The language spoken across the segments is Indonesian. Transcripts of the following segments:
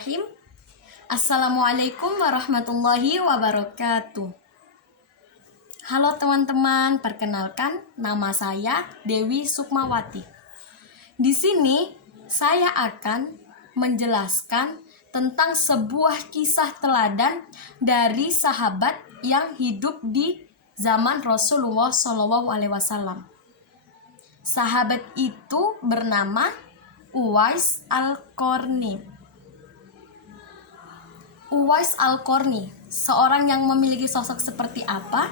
Bismillahirrahmanirrahim. Assalamualaikum warahmatullahi wabarakatuh. Halo teman-teman, perkenalkan nama saya Dewi Sukmawati. Di sini saya akan menjelaskan tentang sebuah kisah teladan dari sahabat yang hidup di zaman Rasulullah SAW. Sahabat itu bernama Uwais Al-Qarni. Uwais Al-Qarni, seorang yang memiliki sosok seperti apa?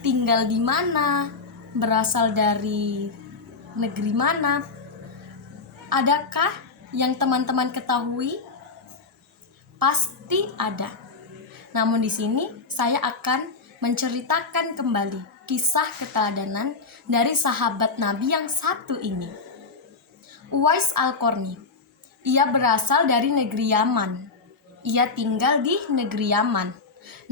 Tinggal di mana? Berasal dari negeri mana? Adakah yang teman-teman ketahui? Pasti ada. Namun di sini saya akan menceritakan kembali kisah keteladanan dari sahabat Nabi yang satu ini. Uwais Al-Qarni. Ia berasal dari negeri Yaman. Ia tinggal di negeri Yaman.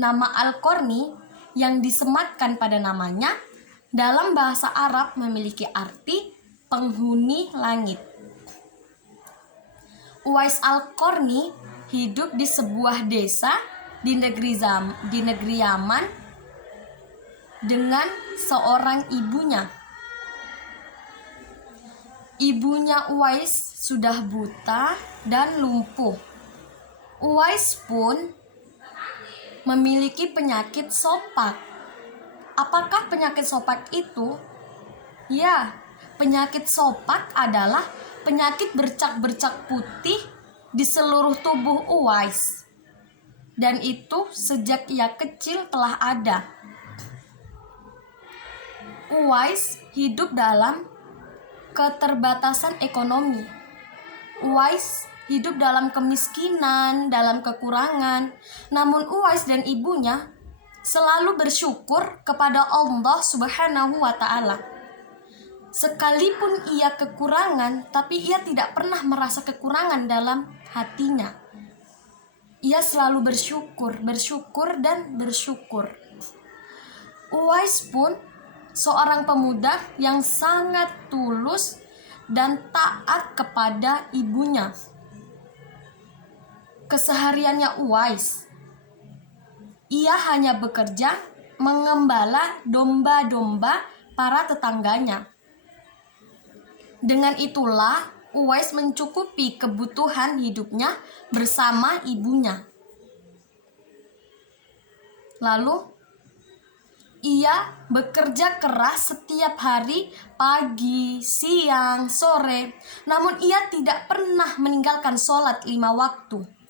Nama Al-Qarni yang disematkan pada namanya dalam bahasa Arab memiliki arti penghuni langit. Uwais Al-Qarni hidup di sebuah desa di negeri Yaman dengan seorang ibunya. Ibunya Uwais sudah buta dan lumpuh. Uwais pun memiliki penyakit sopak. Apakah penyakit sopak itu? Ya, penyakit sopak adalah penyakit bercak-bercak putih di seluruh tubuh Uwais. Dan itu sejak ia kecil telah ada. Uwais hidup dalam keterbatasan ekonomi. Uwais hidup dalam kemiskinan, dalam kekurangan. Namun Uwais dan ibunya selalu bersyukur kepada Allah Subhanahu wa Ta'ala. Sekalipun ia kekurangan, tapi ia tidak pernah merasa kekurangan dalam hatinya. Ia selalu bersyukur dan bersyukur. Uwais pun seorang pemuda yang sangat tulus dan taat kepada ibunya. Kesehariannya Uwais, ia hanya bekerja mengembala domba-domba para tetangganya. Dengan itulah Uwais mencukupi kebutuhan hidupnya bersama ibunya. Lalu ia bekerja keras setiap hari, pagi, siang, sore. Namun ia tidak pernah meninggalkan sholat 5 waktu.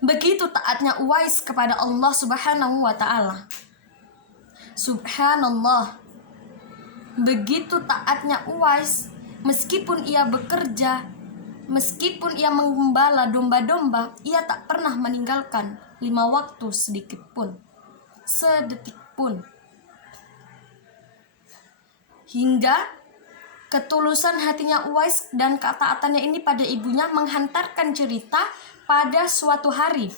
Begitu taatnya Uwais kepada Allah Subhanahu wa Ta'ala. Subhanallah. Begitu taatnya Uwais, meskipun ia bekerja, meskipun ia mengembala domba-domba, ia tak pernah meninggalkan 5 waktu sedikit pun, sedetik pun. Hingga ketulusan hatinya Uwais dan ketaatannya ini pada ibunya menghantarkan cerita pada suatu hari.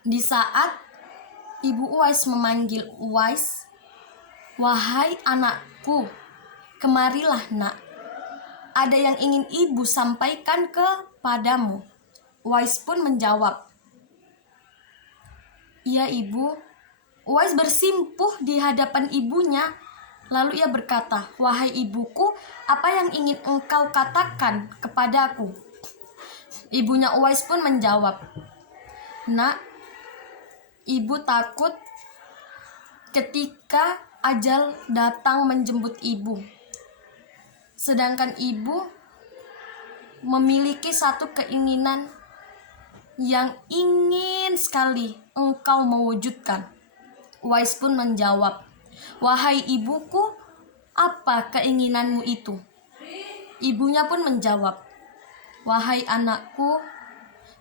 Di saat ibu Uwais memanggil Uwais, "Wahai anakku, kemarilah nak. Ada yang ingin ibu sampaikan kepadamu." Uwais pun menjawab, "Iya ibu." Uwais bersimpuh di hadapan ibunya. Lalu ia berkata, "Wahai ibuku, apa yang ingin engkau katakan kepadaku?" Ibunya Uwais pun menjawab, "Nak, ibu takut ketika ajal datang menjemput ibu. Sedangkan ibu memiliki satu keinginan yang ingin sekali engkau mewujudkan." Uwais pun menjawab, "Wahai ibuku, apa keinginanmu itu?" Ibunya pun menjawab, "Wahai anakku,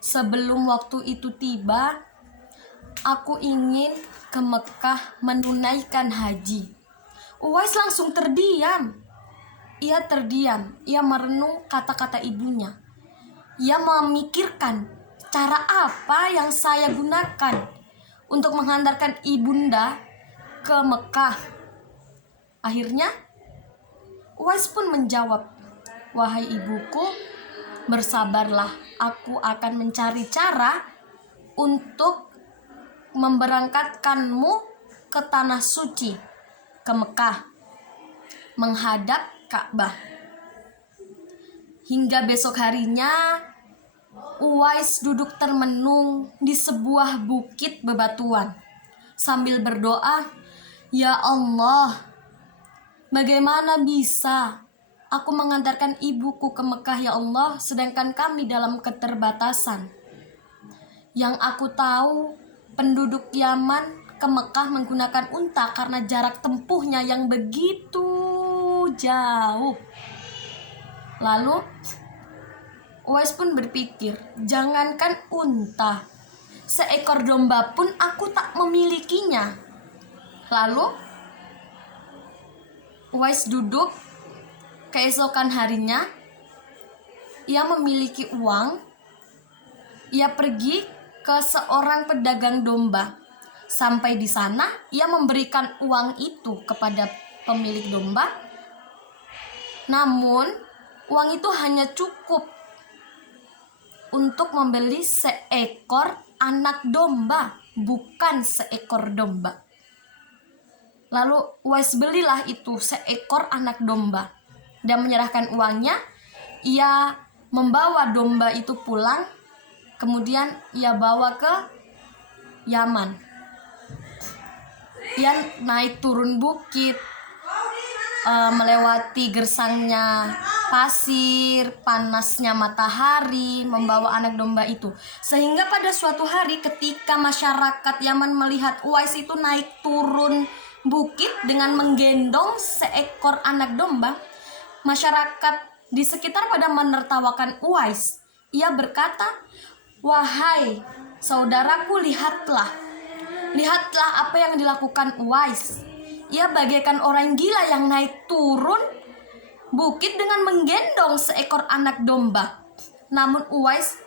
sebelum waktu itu tiba, aku ingin ke Mekah menunaikan haji." Uwais langsung terdiam. Ia merenung kata-kata ibunya. Ia memikirkan cara apa yang saya gunakan untuk menghantarkan ibunda ke Mekah. Akhirnya Uwais pun menjawab, "Wahai ibuku, bersabarlah, aku akan mencari cara untuk memberangkatkanmu ke tanah suci, ke Mekah, menghadap Ka'bah. Hingga besok harinya Uwais duduk termenung di sebuah bukit bebatuan sambil berdoa, "Ya Allah, bagaimana bisa aku mengantarkan ibuku ke Mekah ya Allah, sedangkan kami dalam keterbatasan. Yang aku tahu, penduduk Yaman ke Mekah menggunakan unta karena jarak tempuhnya yang begitu jauh." Lalu Uwais pun berpikir, jangankan unta, seekor domba pun aku tak memilikinya. Lalu Uwais duduk. Keesokan harinya, ia memiliki uang. Ia pergi ke seorang pedagang domba. Sampai di sana, ia memberikan uang itu kepada pemilik domba. Namun, uang itu hanya cukup untuk membeli seekor anak domba, bukan seekor domba. Lalu Uwais belilah itu seekor anak domba dan menyerahkan uangnya. Ia membawa domba itu pulang, kemudian ia bawa ke Yaman. Ia naik turun bukit, melewati gersangnya pasir, panasnya matahari, membawa anak domba itu. Sehingga pada suatu hari ketika masyarakat Yaman melihat Uwais itu naik turun bukit dengan menggendong seekor anak domba, masyarakat di sekitar pada menertawakan Uwais. Ia berkata, "Wahai saudaraku, lihatlah apa yang dilakukan Uwais. Ia bagaikan orang gila yang naik turun bukit dengan menggendong seekor anak domba." Namun Uwais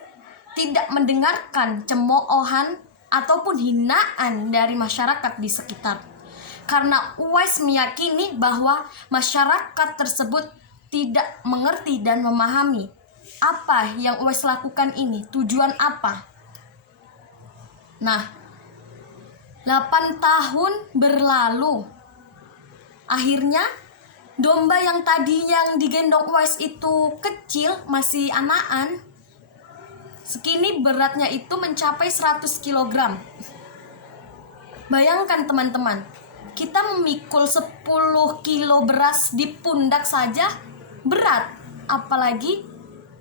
tidak mendengarkan cemoohan ataupun hinaan dari masyarakat di sekitar. Karena Uwais meyakini bahwa masyarakat tersebut tidak mengerti dan memahami apa yang Uwais lakukan ini, tujuan apa. Nah, 8 tahun berlalu. Akhirnya domba yang tadi yang digendong Uwais itu kecil, masih anakan, sekini beratnya itu mencapai 100 kg. Bayangkan teman-teman, kita memikul 10 kilo beras di pundak saja berat, apalagi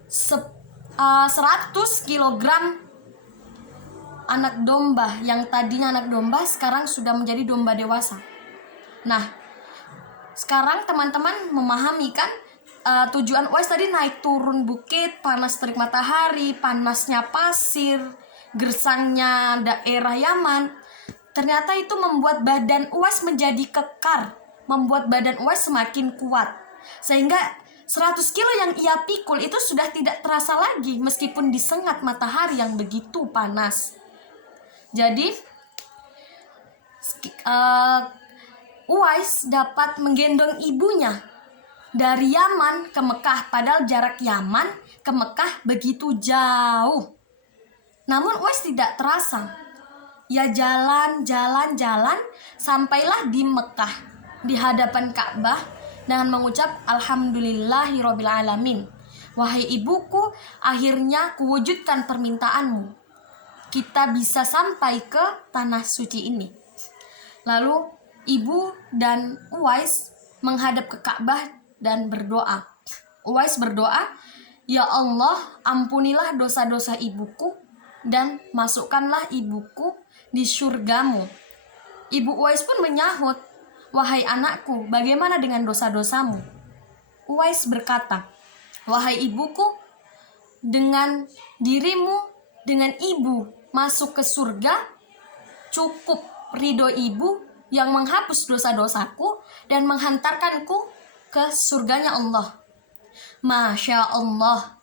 100 kilogram anak domba yang tadinya anak domba sekarang sudah menjadi domba dewasa. Nah, sekarang teman-teman memahami kan tujuan Uwais tadi naik turun bukit, panas terik matahari, panasnya pasir, gersangnya daerah Yaman. Ternyata itu membuat badan Uwais menjadi kekar, membuat badan Uwais semakin kuat. Sehingga 100 kilo yang ia pikul itu sudah tidak terasa lagi meskipun disengat matahari yang begitu panas. Jadi Uwais dapat menggendong ibunya dari Yaman ke Mekah, padahal jarak Yaman ke Mekah begitu jauh. Namun Uwais tidak terasa. Ya jalan sampailah di Mekah, di hadapan Ka'bah dengan mengucap Alhamdulillahirabbil alamin. Wahai ibuku, akhirnya kuwujudkan permintaanmu. Kita bisa sampai ke tanah suci ini. Lalu ibu dan Uwais menghadap ke Ka'bah dan berdoa. Uwais berdoa, "Ya Allah, ampunilah dosa-dosa ibuku dan masukkanlah ibuku di surgamu." Ibu Uwais pun menyahut, "Wahai anakku, bagaimana dengan dosa-dosamu?" Uwais berkata, "Wahai ibuku, dengan dirimu, dengan ibu masuk ke surga, cukup ridho ibu yang menghapus dosa-dosaku dan menghantarkanku ke surganya Allah." Masya Allah,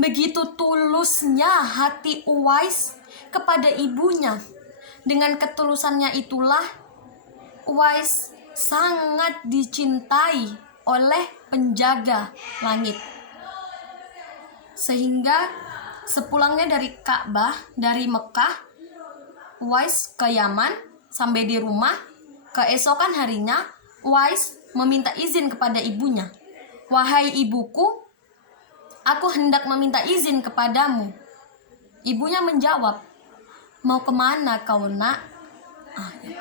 begitu tulusnya hati Uwais kepada ibunya. Dengan ketulusannya itulah Uwais sangat dicintai oleh penjaga langit. Sehingga sepulangnya dari Ka'bah, dari Mekah, Uwais ke Yaman. Sampai di rumah, keesokan harinya Uwais meminta izin kepada ibunya. "Wahai ibuku, aku hendak meminta izin kepadamu." Ibunya menjawab, "Mau kemana kau nak?"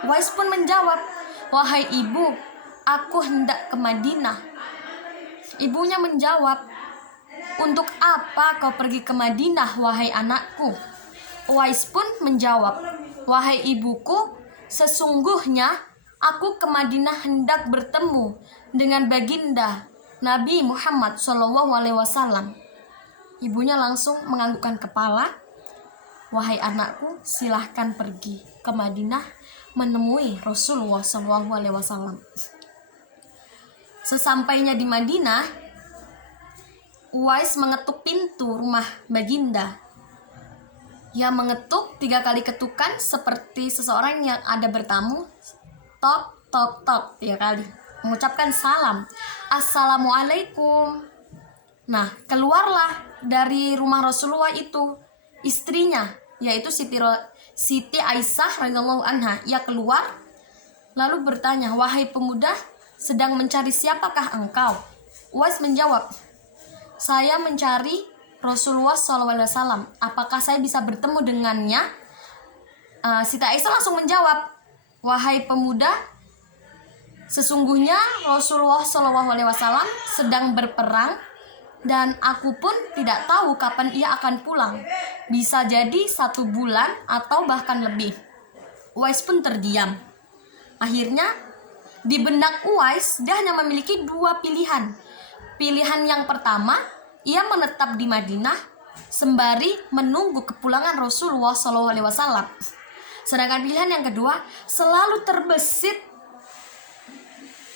Uwais pun menjawab, "Wahai ibu, aku hendak ke Madinah." Ibunya menjawab, "Untuk apa kau pergi ke Madinah, wahai anakku?" Uwais pun menjawab, "Wahai ibuku, sesungguhnya aku ke Madinah hendak bertemu dengan baginda Nabi Muhammad SAW." Ibunya langsung menganggukkan kepala, "Wahai anakku, silahkan pergi ke Madinah menemui Rasulullah SAW." Sesampainya di Madinah, Uwais mengetuk pintu rumah baginda. Ia mengetuk 3 kali ketukan seperti seseorang yang ada bertamu. Tok, tok, tok 3 kali. Mengucapkan salam, "Assalamualaikum." Nah, keluarlah dari rumah Rasulullah itu istrinya, yaitu Siti Aisyah radhiyallahu anha. Ia keluar lalu bertanya, "Wahai pemuda, sedang mencari siapakah engkau?" Uwais menjawab, "Saya mencari Rasulullah SAW. Apakah saya bisa bertemu dengannya?" Siti Aisyah langsung menjawab, "Wahai pemuda, sesungguhnya Rasulullah SAW sedang berperang dan aku pun tidak tahu kapan ia akan pulang. Bisa jadi 1 bulan atau bahkan lebih." Uwais pun terdiam. Akhirnya di benak Uwais dia hanya memiliki 2 pilihan. Pilihan yang pertama, ia menetap di Madinah sembari menunggu kepulangan Rasulullah SAW. Sedangkan pilihan yang kedua, selalu terbesit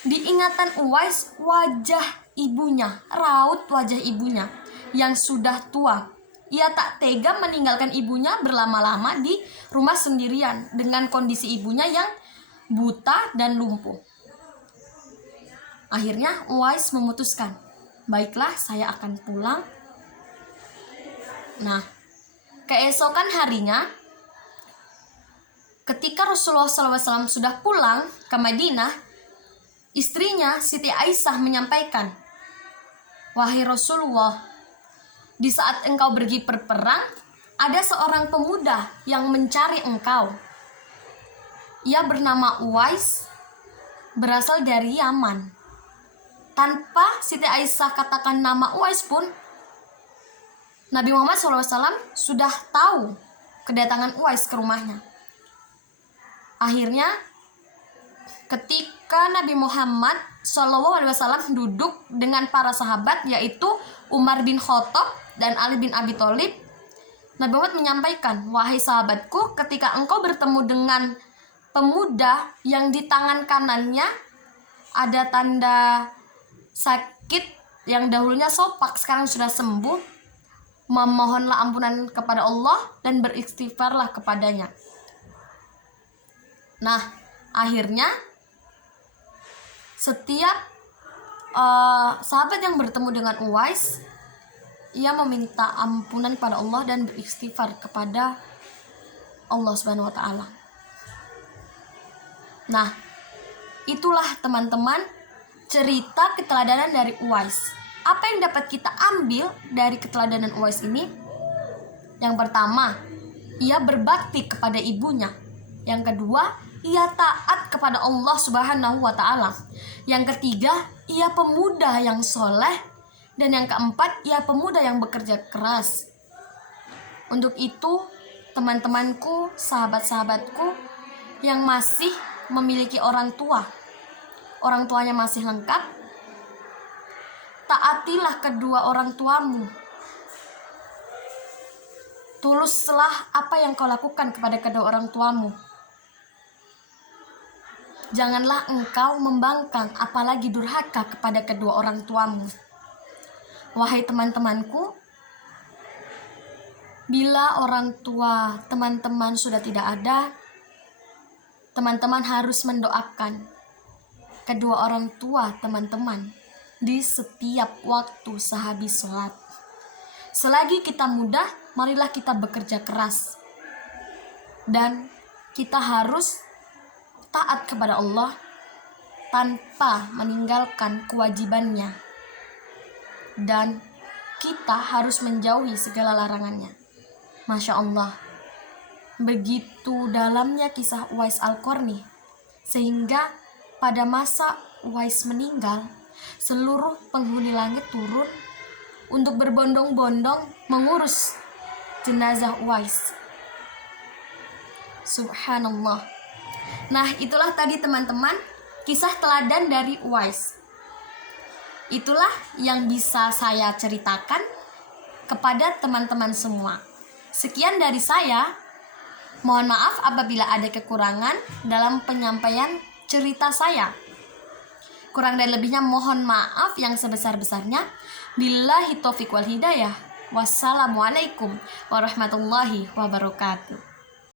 di ingatan Uwais wajah ibunya, raut wajah ibunya yang sudah tua. Ia tak tega meninggalkan ibunya berlama-lama di rumah sendirian dengan kondisi ibunya yang buta dan lumpuh. Akhirnya Uwais memutuskan, "Baiklah, saya akan pulang." Nah, keesokan harinya ketika Rasulullah SAW sudah pulang ke Madinah, istrinya Siti Aisyah menyampaikan, "Wahai Rasulullah, di saat engkau pergi berperang, ada seorang pemuda yang mencari engkau. Ia bernama Uwais, berasal dari Yaman." Tanpa Siti Aisyah katakan nama Uwais pun, Nabi Muhammad SAW sudah tahu kedatangan Uwais ke rumahnya. Akhirnya ketika Nabi Muhammad SAW duduk dengan para sahabat, yaitu Umar bin Khattab dan Ali bin Abi Thalib, Nabi Muhammad menyampaikan, "Wahai sahabatku, ketika engkau bertemu dengan pemuda yang di tangan kanannya ada tanda sakit yang dahulunya sopak, sekarang sudah sembuh, memohonlah ampunan kepada Allah dan beristighfarlah kepadanya." Nah, akhirnya setiap sahabat yang bertemu dengan Uwais, ia meminta ampunan kepada Allah dan beristighfar kepada Allah Subhanahu wa taala. Nah, itulah teman-teman cerita keteladanan dari Uwais. Apa yang dapat kita ambil dari keteladanan Uwais ini? Yang pertama, ia berbakti kepada ibunya. Yang kedua, ia taat kepada Allah Subhanahu wa taala. Yang ketiga, ia pemuda yang soleh. Dan yang keempat, ia pemuda yang bekerja keras. Untuk itu, teman-temanku, sahabat-sahabatku yang masih memiliki orang tua, orang tuanya masih lengkap, taatilah kedua orang tuamu. Tuluslah apa yang kau lakukan kepada kedua orang tuamu. Janganlah engkau membangkang, apalagi durhaka kepada kedua orang tuamu. Wahai teman-temanku, bila orang tua teman-teman sudah tidak ada, teman-teman harus mendoakan kedua orang tua teman-teman di setiap waktu sehabis sholat. Selagi kita muda, marilah kita bekerja keras. Dan kita harus taat kepada Allah tanpa meninggalkan kewajibannya. Dan kita harus menjauhi segala larangannya. Masya Allah, begitu dalamnya kisah Uwais Al-Qarni, sehingga pada masa Uwais meninggal, seluruh penghuni langit turun untuk berbondong-bondong mengurus jenazah Uwais. Subhanallah. Nah, itulah tadi teman-teman kisah teladan dari Uwais. Itulah yang bisa saya ceritakan kepada teman-teman semua. Sekian dari saya. Mohon maaf apabila ada kekurangan dalam penyampaian cerita saya. Kurang dan lebihnya mohon maaf yang sebesar-besarnya. Billahi taufiq wal hidayah. Wassalamualaikum warahmatullahi wabarakatuh.